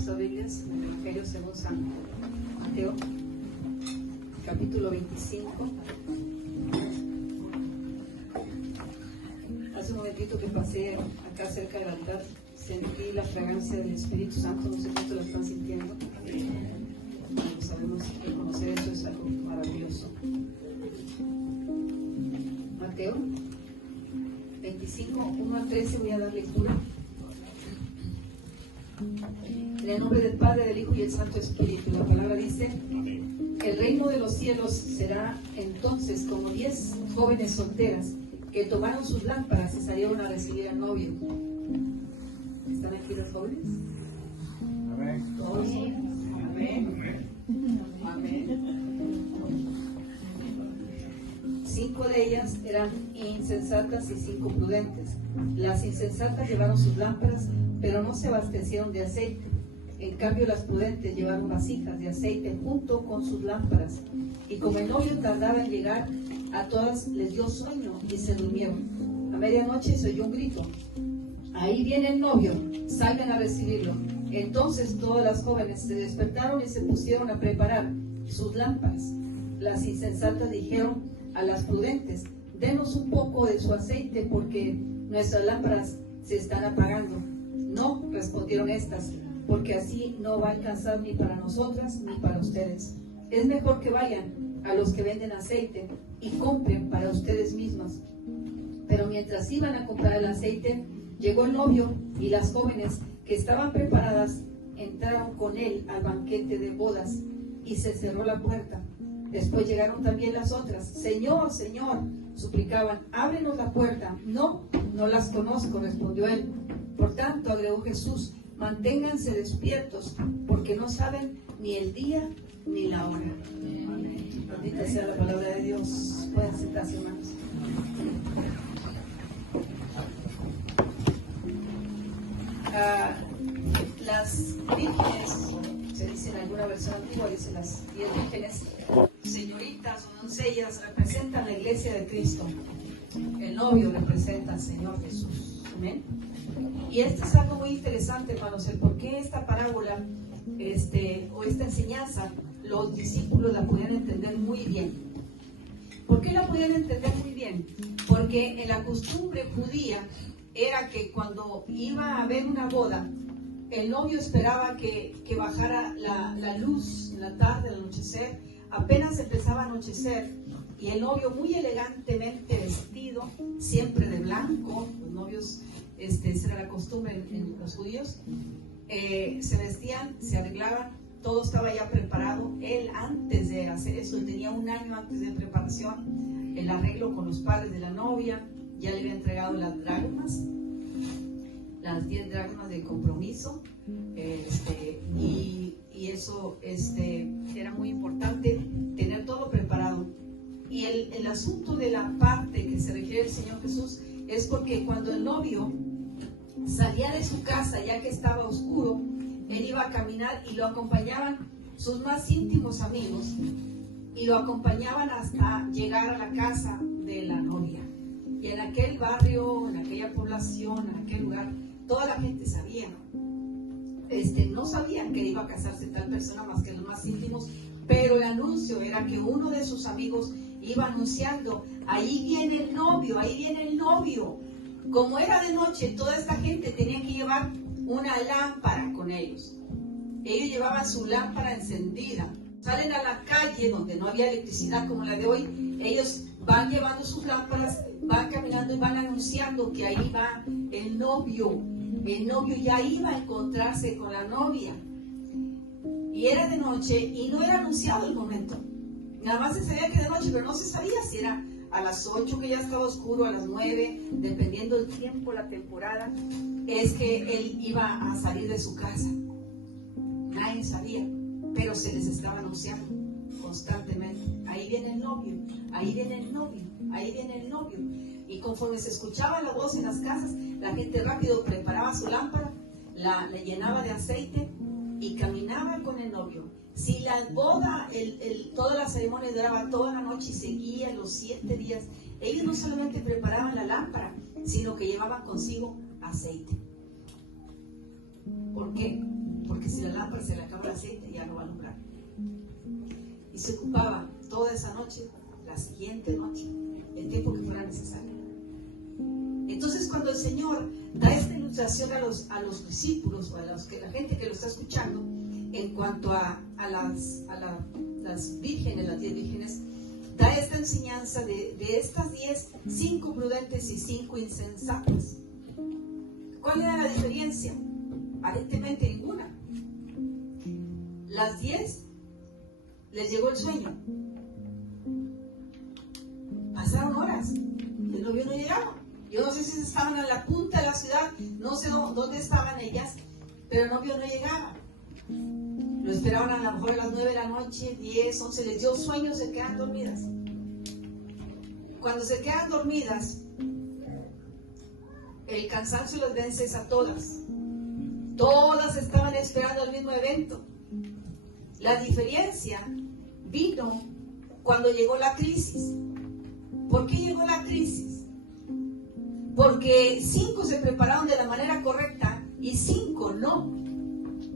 nuestras Biblias en el Evangelio según San Mateo, capítulo 25. Hace un momentito que pasé acá cerca del altar, sentí la fragancia del Espíritu Santo. No sé cuánto lo están sintiendo. Sabemos que conocer eso es algo maravilloso. Mateo 25, 1 al 13, voy a dar lectura. En el nombre del Padre, del Hijo y del Santo Espíritu. La palabra dice: el reino de los cielos será entonces como 10 jóvenes solteras que tomaron sus lámparas y salieron a recibir al novio. ¿Están aquí los jóvenes? Amén. ¿Todos? Amén. Amén. 5 de ellas eran insensatas y 5 prudentes. Las insensatas llevaron sus lámparas, pero no se abastecieron de aceite. En cambio, las prudentes llevaron vasijas de aceite junto con sus lámparas. Y como el novio tardaba en llegar, a todas les dio sueño y se durmieron. A medianoche se oyó un grito: ahí viene el novio, salgan a recibirlo. Entonces todas las jóvenes se despertaron y se pusieron a preparar sus lámparas. Las insensatas dijeron a las prudentes: denos un poco de su aceite porque nuestras lámparas se están apagando. No, respondieron estas, porque así no va a alcanzar ni para nosotras ni para ustedes. Es mejor que vayan a los que venden aceite y compren para ustedes mismas. Pero mientras iban a comprar el aceite, llegó el novio, y las jóvenes que estaban preparadas entraron con él al banquete de bodas, y se cerró la puerta. Después llegaron también las otras. Señor, Señor, suplicaban, ábrenos la puerta. No, no las conozco, respondió él. Por tanto, agregó Jesús, manténganse despiertos, porque no saben ni el día ni la hora. Amén. Bendita sea la palabra de Dios. Pueden sentarse, hermanos. Las vírgenes, se dice en alguna versión antigua, dice las 10 vírgenes, señoritas o doncellas, representan la iglesia de Cristo. El novio representa al Señor Jesús. Amén. Y esto es algo muy interesante, hermanos, el por qué esta parábola o esta enseñanza los discípulos la podían entender muy bien. ¿Por qué la podían entender muy bien? Porque en la costumbre judía era que cuando iba a haber una boda, el novio esperaba que bajara la luz en la tarde, al anochecer. Apenas empezaba a anochecer y el novio, muy elegantemente vestido, siempre de blanco, los novios, esa era la costumbre en los judíos, se vestían, se arreglaban, todo estaba ya preparado. Él, antes de hacer eso, tenía un año antes de preparación, el arreglo con los padres de la novia, ya le había entregado las dracmas, las 10 dracmas de compromiso, y eso era muy importante, tener todo preparado. Y el asunto de la parte que se refiere al Señor Jesús es porque cuando el novio salía de su casa, ya que estaba oscuro, él iba a caminar y lo acompañaban sus más íntimos amigos y lo acompañaban hasta llegar a la casa de la novia. Y en aquel barrio, en aquella población, en aquel lugar, toda la gente sabía, no sabían que iba a casarse tal persona más que los más íntimos, pero el anuncio era que uno de sus amigos iba anunciando: ahí viene el novio, ahí viene el novio. Como era de noche, toda esta gente tenía que llevar una lámpara con ellos. Ellos llevaban su lámpara encendida. Salen a la calle donde no había electricidad como la de hoy, ellos van llevando sus lámparas, van caminando y van anunciando que ahí va el novio. El novio ya iba a encontrarse con la novia. Y era de noche y no era anunciado el momento. Nada más se sabía que de noche, pero no se sabía si era a las 8 que ya estaba oscuro, a las 9, dependiendo del tiempo, la temporada, es que él iba a salir de su casa. Nadie sabía, pero se les estaba anunciando constantemente: ahí viene el novio, ahí viene el novio, ahí viene el novio. Y conforme se escuchaba la voz en las casas, la gente rápido preparaba su lámpara, le llenaba de aceite y caminaba con el novio. Si la boda, toda la ceremonia duraba toda la noche y seguía los 7 días, ellos no solamente preparaban la lámpara, sino que llevaban consigo aceite. ¿Por qué? Porque si la lámpara se le acaba el aceite, ya no va a alumbrar. Y se ocupaba toda esa noche, la siguiente noche, el tiempo que fuera necesario. Entonces, cuando el Señor da esta ilustración a los discípulos o a la gente que lo está escuchando, en cuanto a las vírgenes, las 10 vírgenes, da esta enseñanza de estas 10, 5 prudentes y 5 insensatas. ¿Cuál era la diferencia? Aparentemente ninguna. Las 10 les llegó el sueño. Pasaron horas, el novio no llegaba. Yo no sé si estaban en la punta de la ciudad, no sé dónde estaban ellas, pero el novio no llegaba. Lo esperaban a lo mejor a las 9 de la noche, 10, 11, les dio sueño, se quedan dormidas. Cuando se quedan dormidas, el cansancio las vence a todas. Todas estaban esperando el mismo evento. La diferencia vino cuando llegó la crisis. ¿Por qué llegó la crisis? Porque 5 se prepararon de la manera correcta y 5 no.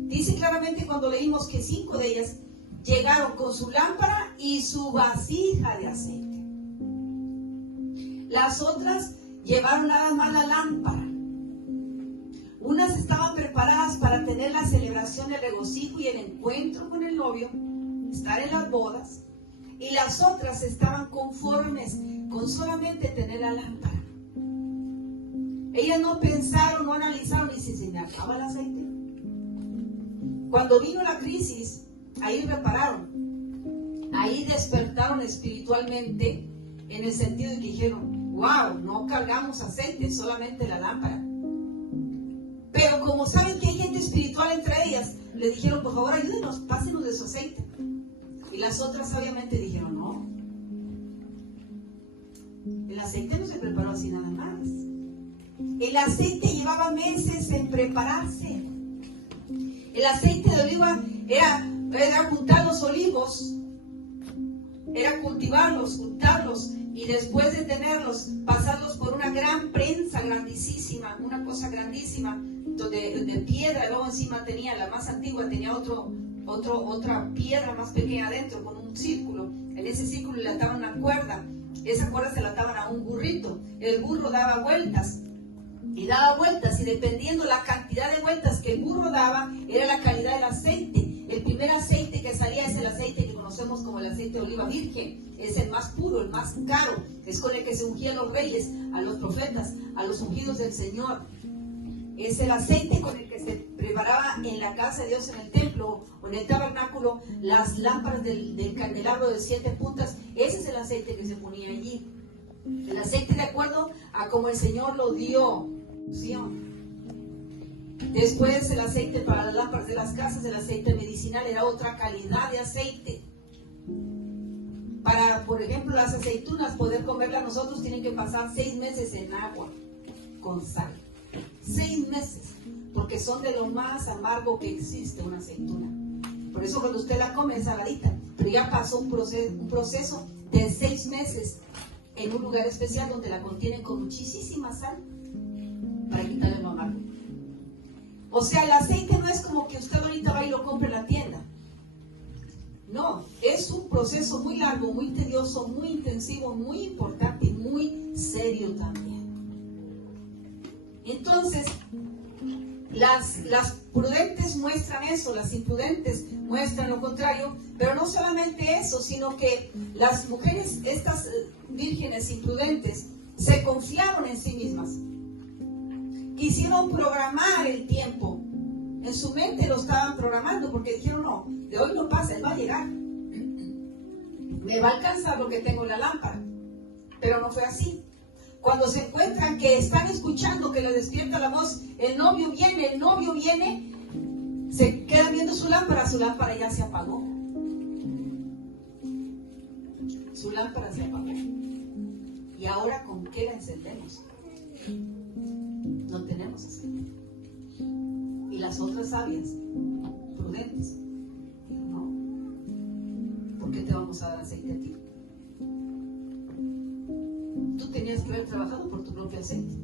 Dice claramente cuando leímos que 5 de ellas llegaron con su lámpara y su vasija de aceite. Las otras llevaron nada más la lámpara. Unas estaban preparadas para tener la celebración, el regocijo y el encuentro con el novio, estar en las bodas, y las otras estaban conformes con solamente tener la lámpara. Ellas no pensaron, no analizaron y si se me acaba el aceite. Cuando vino la crisis, ahí repararon, ahí despertaron espiritualmente en el sentido de que dijeron, wow, no cargamos aceite, solamente la lámpara. Pero como saben que hay gente espiritual entre ellas, le dijeron, por favor ayúdenos, pásenos de su aceite. Y las otras sabiamente dijeron, no, el aceite no se preparó así nada más. El aceite llevaba meses en prepararse. El aceite de oliva era juntar los olivos, era cultivarlos, juntarlos y después de tenerlos, pasarlos por una gran prensa grandísima, una cosa grandísima, de piedra. Luego encima tenía, la más antigua tenía otra piedra más pequeña adentro con un círculo. En ese círculo le ataban una cuerda. Esa cuerda se la ataban a un burrito. El burro daba vueltas y daba vueltas, y dependiendo la cantidad de vueltas que el burro daba, era la calidad del aceite. El primer aceite que salía es el aceite que conocemos como el aceite de oliva virgen. Es el más puro, el más caro. Es con el que se ungían los reyes, a los profetas, a los ungidos del Señor. Es el aceite con el que se preparaba en la casa de Dios, en el templo o en el tabernáculo, las lámparas del candelabro de 7 puntas. Ese es el aceite que se ponía allí. El aceite de acuerdo a como el Señor lo dio. ¿Sí? Después el aceite para las lámparas de las casas, el aceite medicinal, era otra calidad de aceite. Para, por ejemplo, las aceitunas, poder comerlas nosotros, tienen que pasar 6 meses en agua con sal. 6 meses, porque son de lo más amargo que existe una aceituna. Por eso cuando usted la come es saladita, pero ya pasó un proceso de 6 meses en un lugar especial donde la contienen con muchísima sal para quitarle lo amargo. O sea, el aceite no es como que usted ahorita va y lo compre en la tienda. No, es un proceso muy largo, muy tedioso, muy intensivo, muy importante y muy serio también. Entonces, las prudentes muestran eso, las imprudentes muestran lo contrario, pero no solamente eso, sino que las mujeres, estas vírgenes imprudentes, se confiaron en sí mismas. Quisieron programar el tiempo. En su mente lo estaban programando porque dijeron, no, de hoy no pasa, él va a llegar. Me va a alcanzar lo que tengo en la lámpara. Pero no fue así. Cuando se encuentran que están escuchando que les despierta la voz, el novio viene, se quedan viendo su lámpara ya se apagó. Su lámpara se apagó. ¿Y ahora con qué la encendemos? No tenemos aceite. Y las otras sabias, prudentes, no. ¿Por qué te vamos a dar aceite a ti? Tú tenías que haber trabajado por tu propio aceite.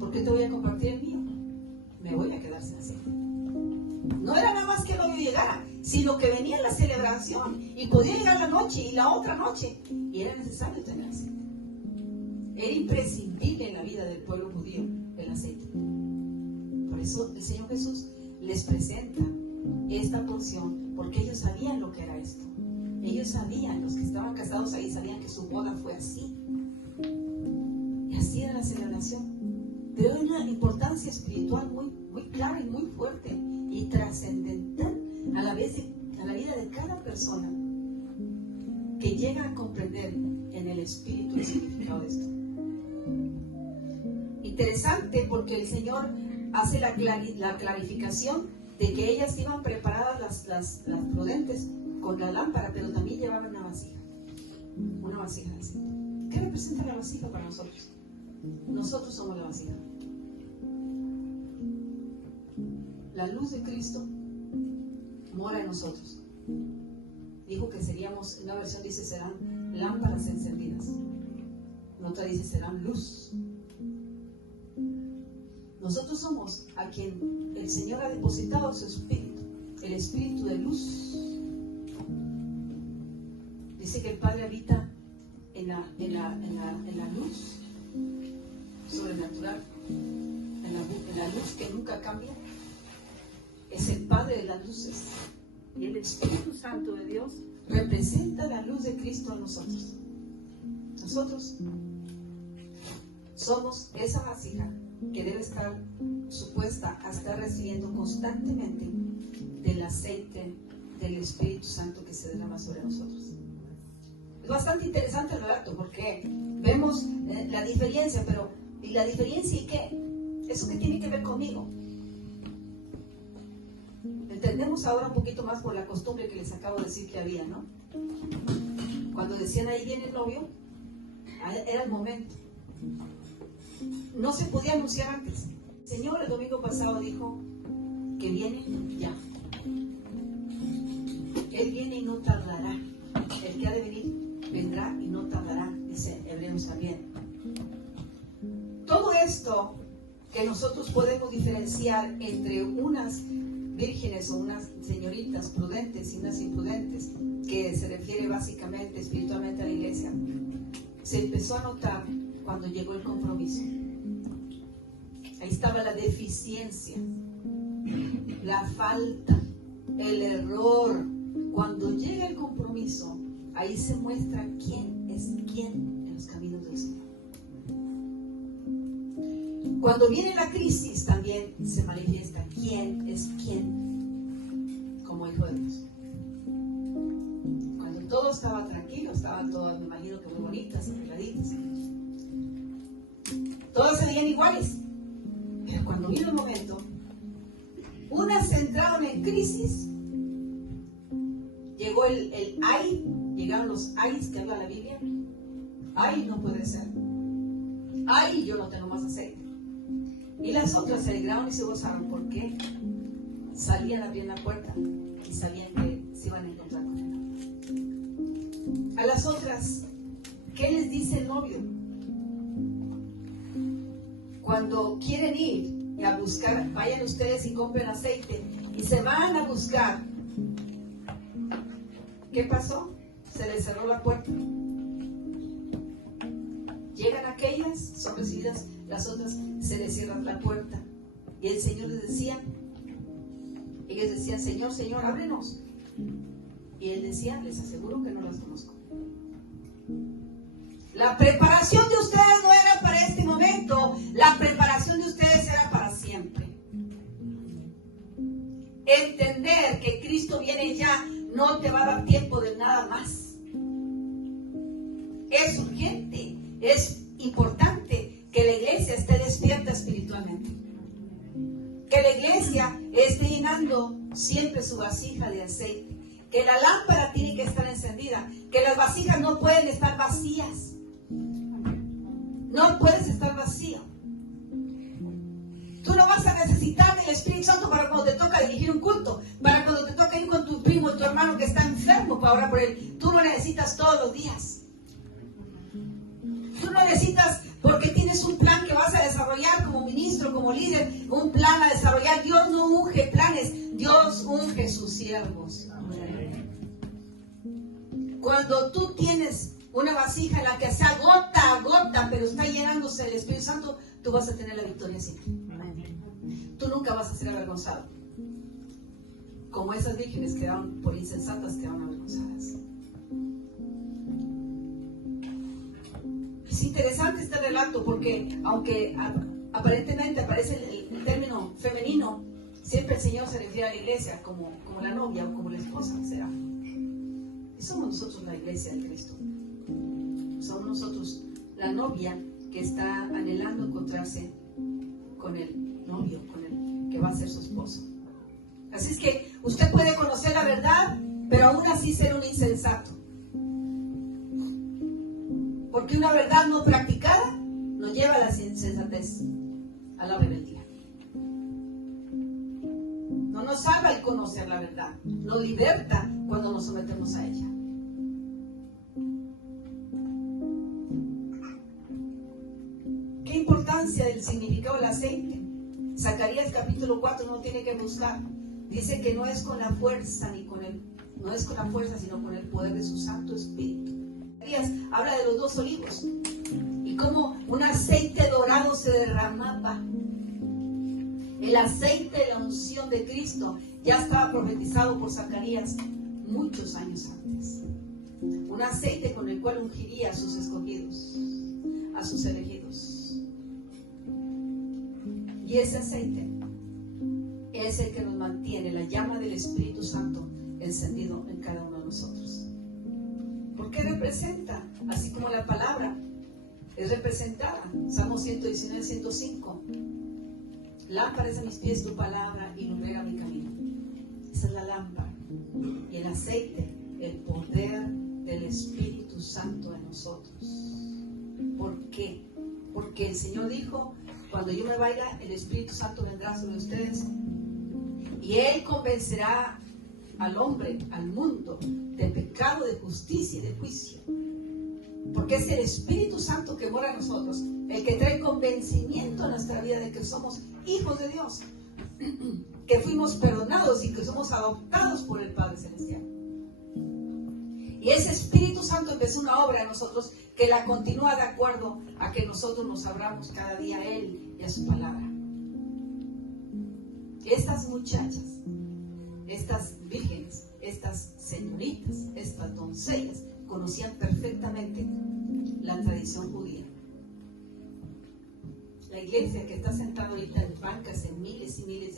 ¿Por qué te voy a compartir el mío? Me voy a quedar sin aceite. No era nada más que el novio llegara, sino que venía la celebración y podía llegar la noche y la otra noche. Y era necesario tener aceite. Era imprescindible en la vida del pueblo judío el aceite. Por eso el Señor Jesús les presenta esta porción, porque ellos sabían lo que era esto. Ellos sabían, los que estaban casados ahí sabían que su boda fue así. Y así era la celebración. Pero hay una importancia espiritual muy clara y muy fuerte y trascendental a la vida de cada persona que llega a comprender en el espíritu el significado de esto. Interesante, porque el Señor hace la clarificación de que ellas iban preparadas, las prudentes, con la lámpara, pero también llevaban una vasija así. ¿Qué representa la vasija para nosotros? Nosotros somos la vasija. La luz de Cristo mora en nosotros. Dijo que seríamos, en una versión dice serán lámparas encendidas, en otra dice serán luz. Nosotros somos a quien el Señor ha depositado su espíritu, el espíritu de luz. Dice que el Padre habita en la luz sobrenatural, en la luz que nunca cambia. Es el Padre de las luces. Y el Espíritu Santo de Dios representa la luz de Cristo en nosotros. Nosotros somos esa vasija que debe estar supuesta a estar recibiendo constantemente del aceite del Espíritu Santo que se derrama sobre nosotros. Es bastante interesante el relato porque vemos la diferencia, pero ¿y la diferencia y qué? ¿Eso qué tiene que ver conmigo? Entendemos ahora un poquito más por la costumbre que les acabo de decir que había, ¿no? Cuando decían ahí viene el novio, era el momento. No se podía anunciar antes. El Señor el domingo pasado dijo que viene ya. Él viene y no tardará. El que ha de venir vendrá y no tardará, dice Hebreos también. Todo esto que nosotros podemos diferenciar entre unas vírgenes o unas señoritas prudentes y unas imprudentes, que se refiere básicamente espiritualmente a la iglesia, se empezó a notar cuando llegó el compromiso. Ahí estaba la deficiencia, la falta, el error. Cuando llega el compromiso, ahí se muestra quién es quién en los caminos del Señor. Cuando viene la crisis, también se manifiesta quién es quién como hijo de Dios. Cuando todo estaba tranquilo, estaban todas, me imagino que muy bonitas, arregladitas, todas se veían iguales. Pero cuando vino el momento, unas entraron en crisis. Llegó el ay, llegaron los ayes que habla la Biblia. Ay, no puede ser. Ay, yo no tengo más aceite. Y las otras se alegraron y se gozaron porque salían, abrían la puerta y sabían que se iban a encontrar con él. A las otras, ¿qué les dice el novio? Cuando quieren ir a buscar, vayan ustedes y compren aceite y se van a buscar. ¿Qué pasó? Se les cerró la puerta. Llegan aquellas, son recibidas, las otras se les cierra la puerta. Y el Señor les decía, ellos decían, Señor, Señor, ábrenos. Y Él decía, les aseguro que no las conozco. La preparación de ustedes no era para este momento, la preparación de ustedes era para siempre. Entender que Cristo viene ya no te va a dar tiempo de nada más. Es urgente, es importante que la iglesia esté despierta espiritualmente. Que la iglesia esté llenando siempre su vasija de aceite. Que la lámpara tiene que estar encendida. Que las vasijas no pueden estar vacías. No puedes estar vacío. Tú no vas a necesitar del Espíritu Santo para cuando te toca dirigir un culto, para cuando te toca ir con tu primo y tu hermano que está enfermo para orar por él. Tú lo necesitas todos los días. Tú no necesitas porque tienes un plan que vas a desarrollar como ministro, como líder, un plan a desarrollar. Dios no unge planes. Dios unge sus siervos. Cuando tú tienes una vasija en la que sea gota a gota, pero está llenándose el Espíritu Santo, tú vas a tener la victoria siempre. Tú nunca vas a ser avergonzado. Como esas vírgenes quedaron por insensatas, quedaron avergonzadas. Es interesante este relato porque aunque aparentemente aparece el término femenino, siempre el Señor se refiere a la iglesia como la novia o como la esposa será. Y somos nosotros la iglesia de Cristo. Somos nosotros la novia que está anhelando encontrarse con el novio, con el que va a ser su esposo. Así es que usted puede conocer la verdad, pero aún así ser un insensato. Porque una verdad no practicada nos lleva a la insensatez, a la rebeldía. No nos salva el conocer la verdad, nos liberta cuando nos sometemos a ella. ¿Qué importancia del significado del aceite? Zacarías capítulo 4 no tiene que buscar. Dice que no es con la fuerza sino con el poder de su Santo Espíritu. Zacarías habla de los 2 olivos y cómo un aceite dorado se derramaba. El aceite de la unción de Cristo ya estaba profetizado por Zacarías muchos años antes. Un aceite con el cual ungiría a sus escogidos, a sus elegidos. Y ese aceite es el que nos mantiene la llama del Espíritu Santo encendido en cada uno de nosotros. ¿Qué representa? Así como la palabra es representada. Salmo 119, 105. Lámpara es a mis pies tu palabra y lumbrera mi camino. Esa es la lámpara. Y el aceite, el poder del Espíritu Santo en nosotros. ¿Por qué? Porque el Señor dijo, cuando yo me vaya, el Espíritu Santo vendrá sobre ustedes y Él convencerá al hombre, al mundo, de pecado, de justicia y de juicio. Porque es el Espíritu Santo que mora en nosotros, el que trae convencimiento a nuestra vida de que somos hijos de Dios, que fuimos perdonados y que somos adoptados por el Padre Celestial. Y ese Espíritu Santo empezó una obra en nosotros que la continúa de acuerdo a que nosotros nos abramos cada día a Él y a su palabra. Estas muchachas, estas vírgenes, estas señoritas, estas doncellas conocían perfectamente la tradición judía. La iglesia que está sentada ahorita en bancas en miles y miles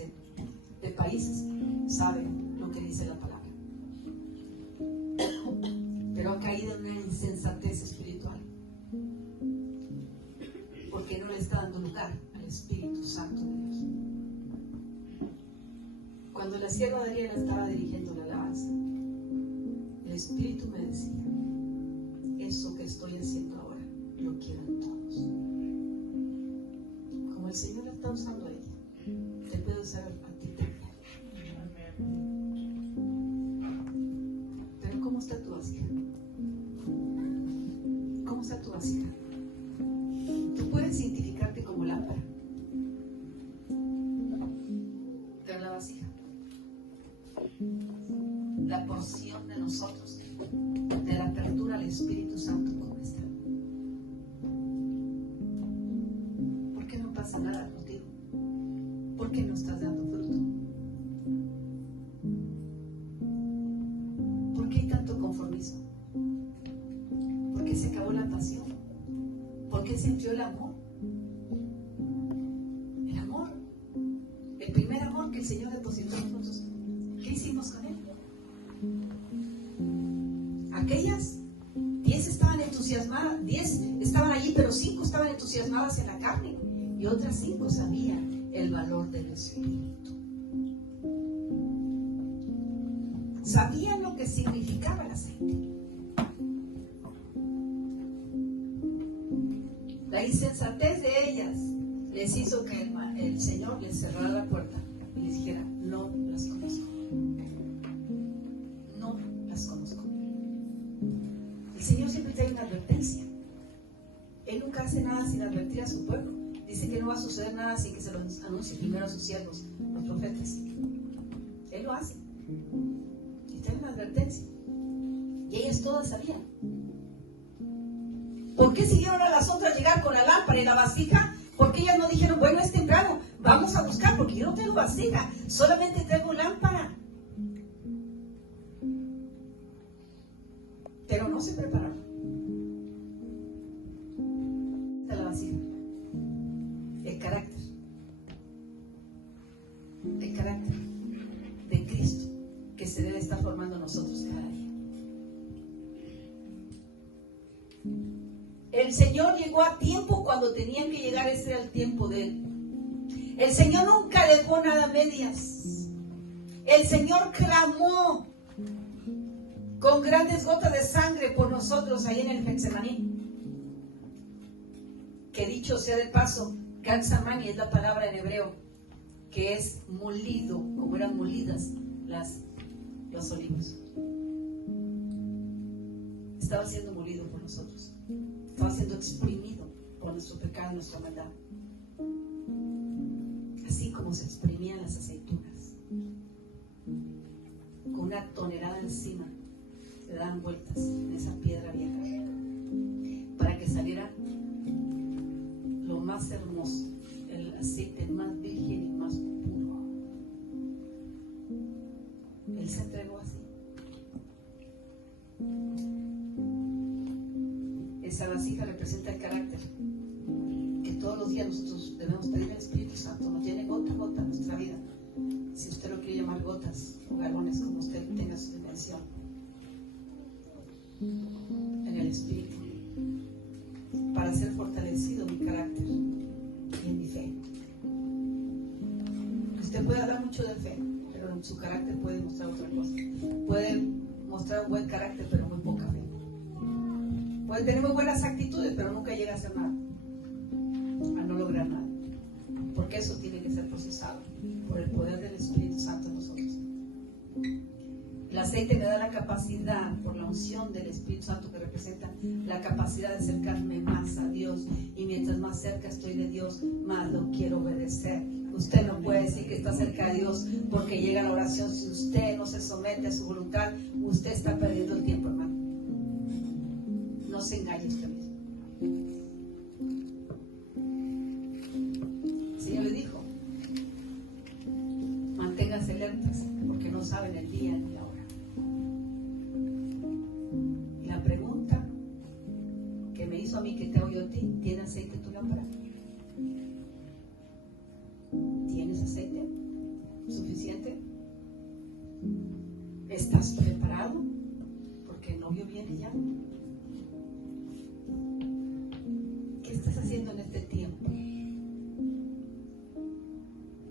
de países sabe lo que dice la palabra. Pero ha caído en una insensatez espiritual porque no le está dando lugar al Espíritu Santo de Dios. Cuando la sierva de Ariel estaba dirigiendo la alabanza, el Espíritu me decía, eso que estoy haciendo ahora, lo quieren todos. Como el Señor la está usando a ella, te puede usar a ti también. Pero ¿cómo está tu vasija? ¿Cómo está tu vasija? Tú puedes identificarte como lámpara, pero la vasija, la porción de nosotros, de la apertura al Espíritu Santo, ¿cómo está? ¿Por qué no pasa nada contigo? ¿Por qué no estás dando fruto? ¿Por qué hay tanto conformismo? ¿Por qué se acabó la pasión? ¿Por qué se enfrió el amor? El amor, el primer amor que el Señor depositó en nosotros, ¿qué hicimos con él? Aquellas 10 estaban entusiasmadas, 10 estaban allí, pero 5 estaban entusiasmadas en la carne y otras 5 sabían el valor del Espíritu. Sabían lo que significaba el aceite. La insensatez de ellas les hizo que el Señor les cerrara la puerta y les dijera, no las conozco. No las conozco. El Señor siempre trae una advertencia. Él nunca hace nada sin advertir a su pueblo. Dice que no va a suceder nada sin que se lo anuncie primero a sus siervos, los profetas. Él advertencia. Y ellas todas sabían. ¿Por qué siguieron a las otras llegar con la lámpara y la vasija? Porque ellas no dijeron, bueno, es temprano, vamos a buscar, porque yo no tengo vasija, solamente traigo lámpara. Pero no se prepararon. Esta es la vasija. El carácter de Cristo que se debe estar formando en nosotros cada día. El Señor llegó a tiempo cuando tenían que llegar, ese era el tiempo de Él. El Señor nunca dejó nada a medias. El Señor clamó con grandes gotas de sangre por nosotros ahí en el Getsemaní. Que dicho sea de paso, Getsemani es la palabra en hebreo que es molido, como eran molidas los olivos. Estaba siendo molido por nosotros. Estaba siendo exprimido por nuestro pecado y nuestra maldad. Así como se exprimían las aceitunas. Con una tonelada encima, le daban vueltas en esa piedra vieja para que saliera lo más hermoso, el aceite más virgen y más puro. Él se entregó así. Esa vasija representa el carácter que todos los días nosotros debemos pedir al Espíritu Santo nos llene gota a gota nuestra vida. Si usted lo quiere llamar gotas o galones, como usted tenga su dimensión, en el Espíritu, para ser fortalecido mi carácter y en mi fe. Usted puede hablar mucho de fe, pero en su carácter puede mostrar otra cosa. Puede mostrar un buen carácter, pero muy poca fe. Puede tener muy buenas actitudes, pero nunca llega a hacer nada, a no lograr nada, porque eso tiene que ser procesado por el poder del Espíritu Santo en nosotros. El aceite me da la capacidad, por la unción del Espíritu Santo, que representa la capacidad de acercarme más a Dios, y mientras más cerca estoy de Dios, más lo quiero obedecer. Usted no puede decir que está cerca de Dios porque llega a la oración. Si usted no se somete a su voluntad, usted está perdiendo el tiempo, hermano. No se engañe usted mismo. El Señor le dijo, manténgase alertas, porque no saben el día ni la hora. Y la pregunta que me hizo a mí, que te hago yo a ti, ¿tiene aceite en tu lámpara? ¿Tienes aceite suficiente? ¿Estás preparado? Porque el novio viene ya. ¿Qué estás haciendo en este tiempo?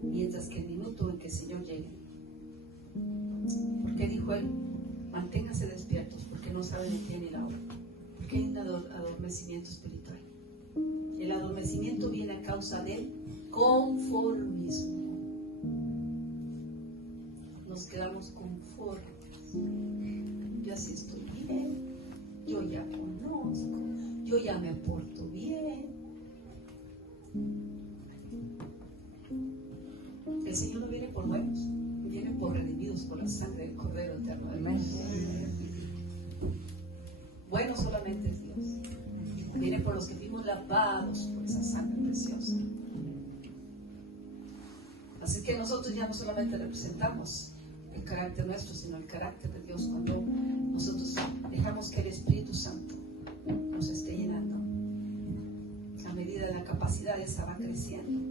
Mientras que el minuto en que el Señor llegue. Porque dijo Él, manténgase despiertos, porque no saben el día ni la hora. Porque hay un adormecimiento espiritual. El adormecimiento viene a causa del conformismo. Nos quedamos conformes. Yo así estoy bien, yo ya conozco, yo ya me porto bien. El Señor no viene por buenos, viene por redimidos por la sangre del Cordero Eterno de Dios. Bueno solamente es Dios. Viene por los que fuimos lavados por esa sangre preciosa. Así que nosotros ya no solamente representamos el carácter nuestro, sino el carácter de Dios, cuando nosotros dejamos que el Espíritu Santo nos esté llenando. A medida de la capacidad esa va creciendo.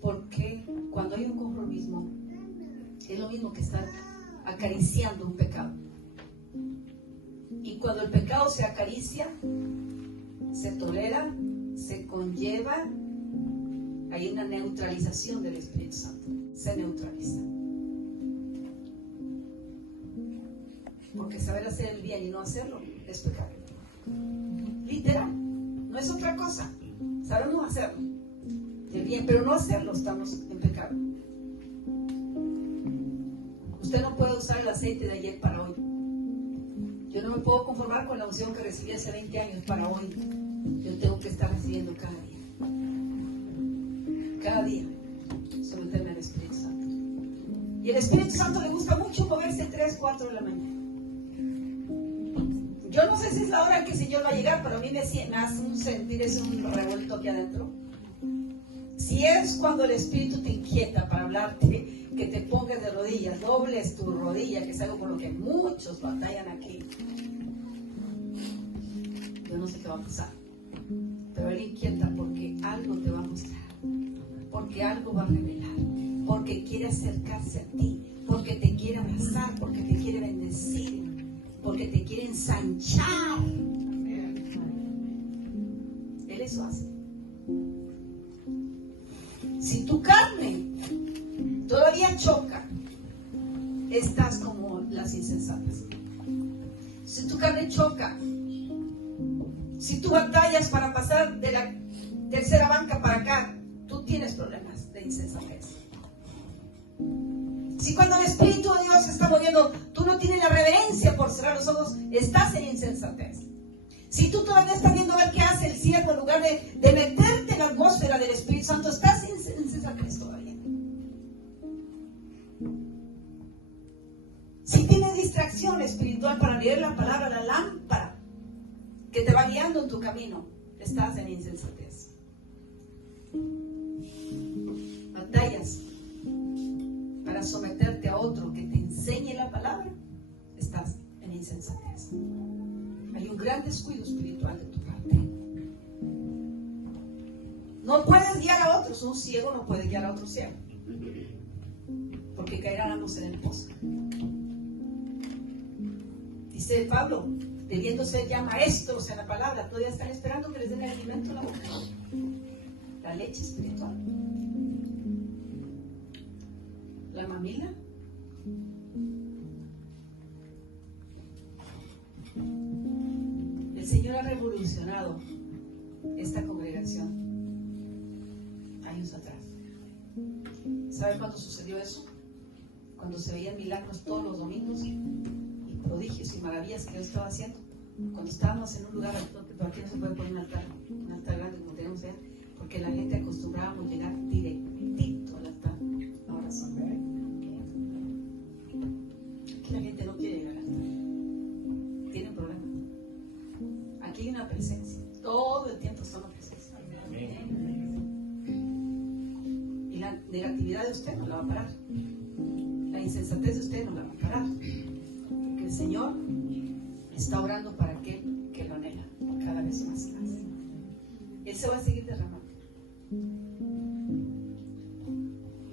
Porque cuando hay un conformismo, es lo mismo que estar acariciando un pecado. Y cuando el pecado se acaricia, se tolera, se conlleva, hay una neutralización del Espíritu Santo. Se neutraliza. Porque saber hacer el bien y no hacerlo es pecado. Literal. No es otra cosa. Sabemos hacerlo, el bien, pero no hacerlo, estamos en pecado. Usted no puede usar el aceite de ayer para hoy. Yo no me puedo conformar con la unción que recibí hace 20 años para hoy. Yo tengo que estar recibiendo cada día. Cada día someterme al Espíritu Santo. Y el Espíritu Santo le gusta mucho moverse 3, 4 de la mañana. Yo no sé si es la hora que el Señor va a llegar, pero a mí me hace un sentir, es un revuelto aquí adentro. Si es cuando el Espíritu te inquieta para hablarte, que te pongas de rodillas, dobles tu rodilla, que es algo por lo que muchos batallan aquí. Yo no sé qué va a pasar, pero Él inquieta porque algo te va a mostrar, porque algo va a revelar, porque quiere acercarse a ti, porque te quiere abrazar, porque te quiere bendecir, porque te quiere ensanchar. Él eso hace. Si tu carne todavía choca, estás como las insensatas. Si tu carne choca, si tú batallas para pasar de la tercera banca para acá, tú tienes problemas de insensatez. Si cuando el Espíritu de Dios se está moviendo, tú no tienes la reverencia por cerrar los ojos, estás en insensatez. Si tú todavía estás viendo a ver qué hace el siervo en lugar de meterte en la atmósfera del Espíritu Santo, estás en insensatez todavía. Si tienes distracción espiritual para leer la palabra, la lámpara que te va guiando en tu camino, estás en insensatez. Batallas para someterte a otro que te enseñe la palabra, estás en insensatez. Hay un gran descuido espiritual de tu parte. No puedes guiar a otros. Un ciego no puede guiar a otro ciego, porque caerán ambos en el pozo. Dice Pablo, debiendo ser ya maestros en la palabra, todavía están esperando que les den el alimento en la boca, la leche espiritual, la mamila. El Señor ha revolucionado esta congregación años atrás. ¿Sabe cuándo sucedió eso? Cuando se veían milagros todos los domingos y prodigios y maravillas que Dios estaba haciendo. Cuando estábamos en un lugar, por aquí no se puede poner un altar grande como tenemos allá, porque la gente acostumbrábamos llegar directito al altar. Ahora son, aquí la gente no quiere llegar al altar, tiene un problema. Aquí hay una presencia, todo el tiempo está una presencia. Y la negatividad de usted no la va a parar, la insensatez de usted no la va a parar, porque el Señor está orando para aquel que lo anhela cada vez más. Él se va a seguir derramando.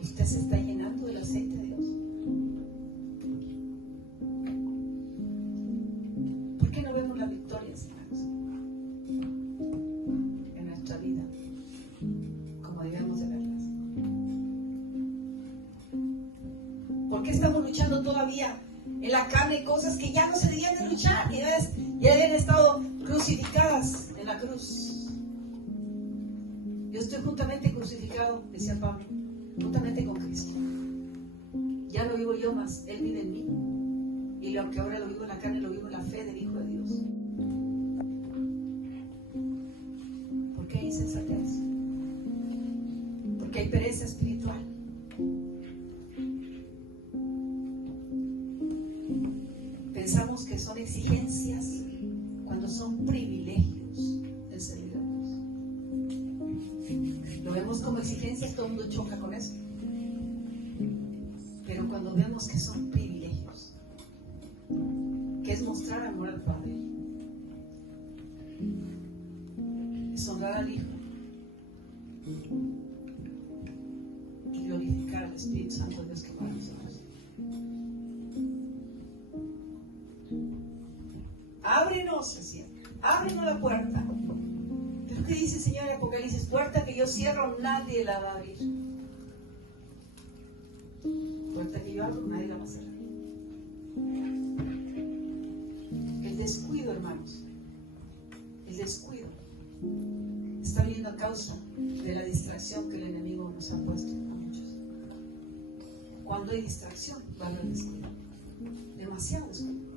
Usted se está llenando del aceite de Dios. ¿Por qué no vemos las victorias, hermanos, en nuestra vida como debemos de verlas? ¿Por qué estamos luchando todavía en la carne cosas que ya no se debían de luchar, que ya habían estado crucificadas en la cruz? Yo estoy juntamente crucificado, decía Pablo, juntamente con Cristo. Ya no vivo yo más, Él vive en mí. Y lo que ahora lo vivo en la carne, lo vivo en la fe del Hijo de Dios. ¿Por qué hay insensatez? Porque hay pereza espiritual. Pensamos que son exigencias cuando son privilegios del servir a Dios. Lo vemos como exigencias, todo el mundo choca con eso. Pero cuando vemos que son privilegios, que es mostrar amor al Padre, es honrar al Hijo y glorificar al Espíritu Santo de Dios que para nosotros. Ábrenos, decía, ábrenos la puerta. ¿Pero qué dice el Señor en Apocalipsis? Puerta que yo cierro, nadie la va a abrir. Puerta que yo abro, nadie la va a cerrar. El descuido, hermanos, el descuido está viniendo a causa de la distracción que el enemigo nos ha puesto a muchos. Cuando hay distracción, va a haber descuido, demasiado descuido.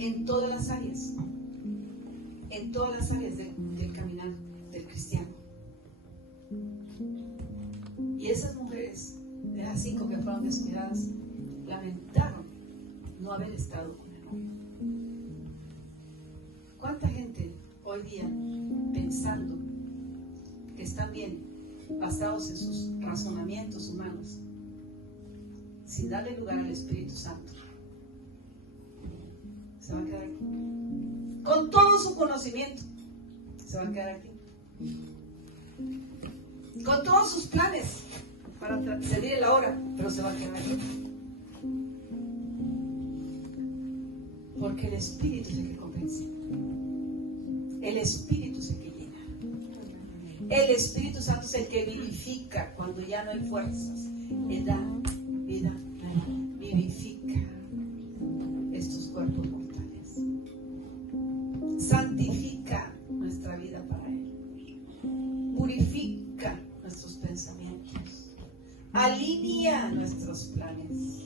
En todas las áreas del caminar del cristiano. Y esas mujeres De las 5 que fueron descuidadas, lamentaron no haber estado con el novio. ¿Cuánta gente hoy día pensando que están bien, basados en sus razonamientos humanos, sin darle lugar al Espíritu Santo, se va a quedar aquí? Con todo su conocimiento, se va a quedar aquí. Con todos sus planes para servir la hora, pero se va a quedar aquí. Porque el Espíritu es el que convence. El Espíritu es el que llena. El Espíritu Santo es el que vivifica cuando ya no hay fuerzas. Le da vida nueva. Vivifica estos cuerpos mortales. Santifica nuestra vida para Él. Purifica nuestros pensamientos. Alinea nuestros planes.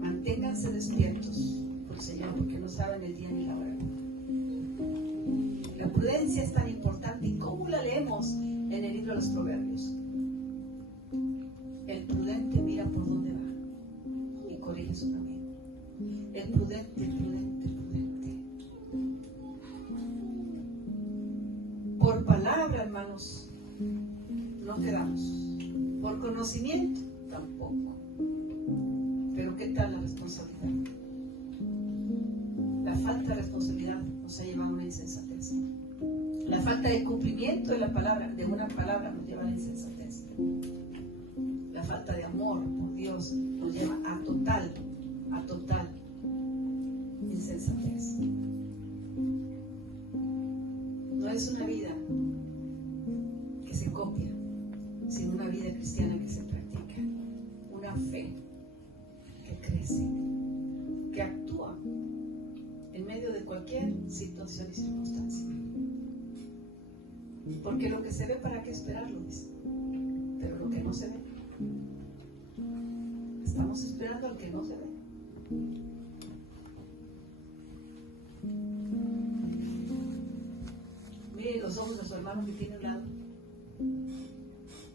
Manténganse despiertos por el Señor, porque no saben el día ni la hora. La prudencia es tan importante. ¿Y cómo la leemos en el libro de los Proverbios? El prudente mira por dónde va y corrige su camino. El prudente, prudente, prudente. Por palabra, hermanos, no quedamos. Por conocimiento, tampoco. Pero ¿qué tal la responsabilidad? La falta de responsabilidad nos ha llevado a una insensatez. La falta de cumplimiento de la palabra, de una palabra, nos lleva a la insensatez. La falta de amor por Dios nos lleva a total insensatez. No es una vida que se copia, sino una vida cristiana que se practica. Una fe que crece, que actúa en medio de cualquier situación y circunstancia. Porque lo que se ve, ¿para qué esperarlo? Dice. Pero lo que no se ve, estamos esperando al que no se ve. Mire los ojos de su hermano que tiene a un lado.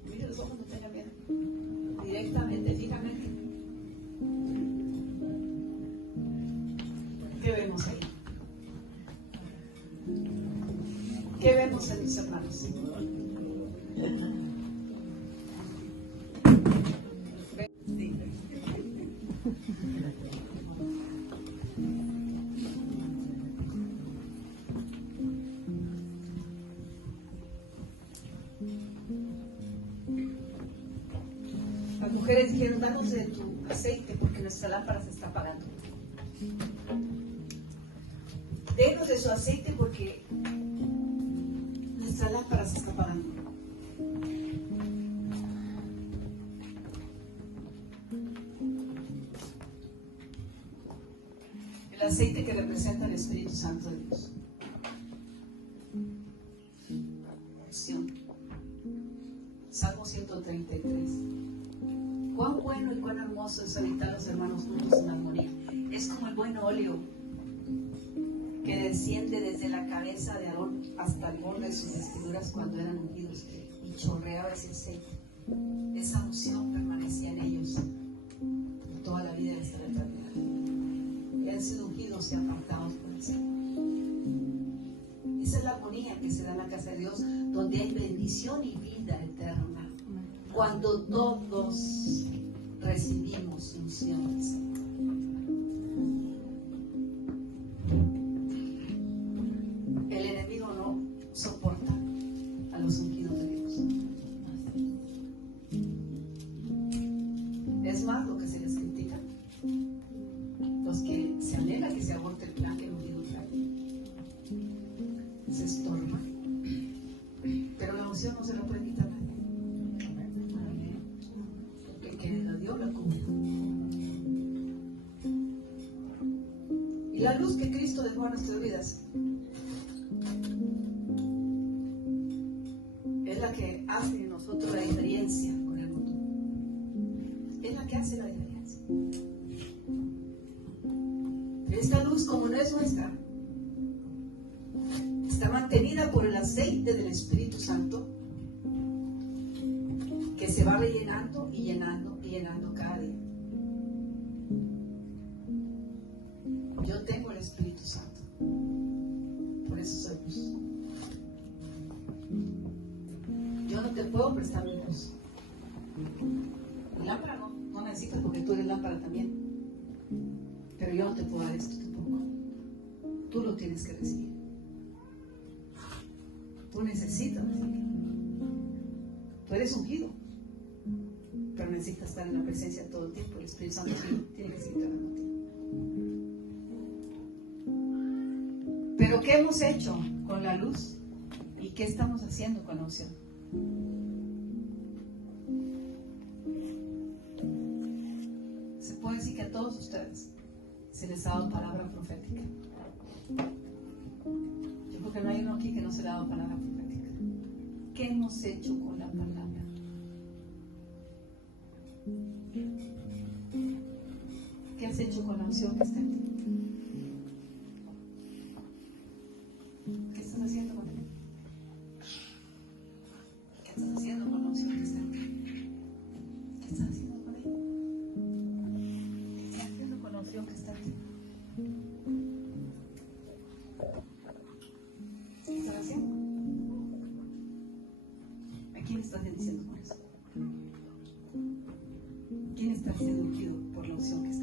Mire los ojos, no tenga miedo. Directamente, fijamente. ¿Qué vemos ahí? ¿Qué vemos en mis hermanos? Las mujeres dijeron: danos de tu aceite porque nuestra lámpara se está apagando. Denos de su aceite porque nuestra lámpara se está apagando. El aceite que representa el Espíritu Santo de Dios. Unción. Salmo 133. Cuán bueno y cuán hermoso es habitar los hermanos juntos en armonía. Es como el buen óleo que desciende desde la cabeza de Aarón hasta el borde de sus vestiduras cuando eran ungidos, y chorreaba ese aceite. Esa unción permanecía en ellos por toda la vida y hasta la eternidad. Y han sido ungidos y apartados por el Señor. Esa es la armonía que se da en la casa de Dios, donde hay bendición y vida eterna. Cuando todos recibimos unción del Señor. El enemigo no soporta a los ungidos de Dios. Es más lo que se les critica. Los que se anhela que se aborte el plan que el ungido trae. Se estorba. Pero la unción no se la puede quitar nadie. Porque el que la dio la cubrió. Y la luz que Cristo dejó a nuestras vidas es la que hace en nosotros la diferencia con el mundo. Es la que hace la diferencia. Esta luz, como no es nuestra, está mantenida por el aceite del Espíritu Santo. se va rellenando y llenando y llenando cada día. Yo tengo el Espíritu Santo. Por eso soy luz. Yo no te puedo prestar mi luz. Mi lámpara no necesitas porque tú eres lámpara también. Pero yo no te puedo dar esto tampoco. Tú lo tienes que recibir. Tú necesitas recibir. Tú eres ungido. Pero necesitas estar en la presencia todo el tiempo. El Espíritu Santo tiene que seguir trabajando en ti. Pero ¿qué hemos hecho con la luz? ¿Y qué estamos haciendo con la unción? Se puede decir que a todos ustedes se les ha dado palabra profética. Yo creo que no hay uno aquí que no se le ha dado palabra profética. ¿Qué hemos hecho con la palabra? ¿Qué has hecho con la unción que está en ti? ¿Qué estás haciendo con él? ¿Qué estás haciendo con la unción que está en ti? ¿Qué estás haciendo con él? ¿Qué estás haciendo con la unción que está en ti? ¿Qué estás haciendo? ¿A quién estás bendiciendo con eso? ¿Quién está siendo ungido por la unción que está?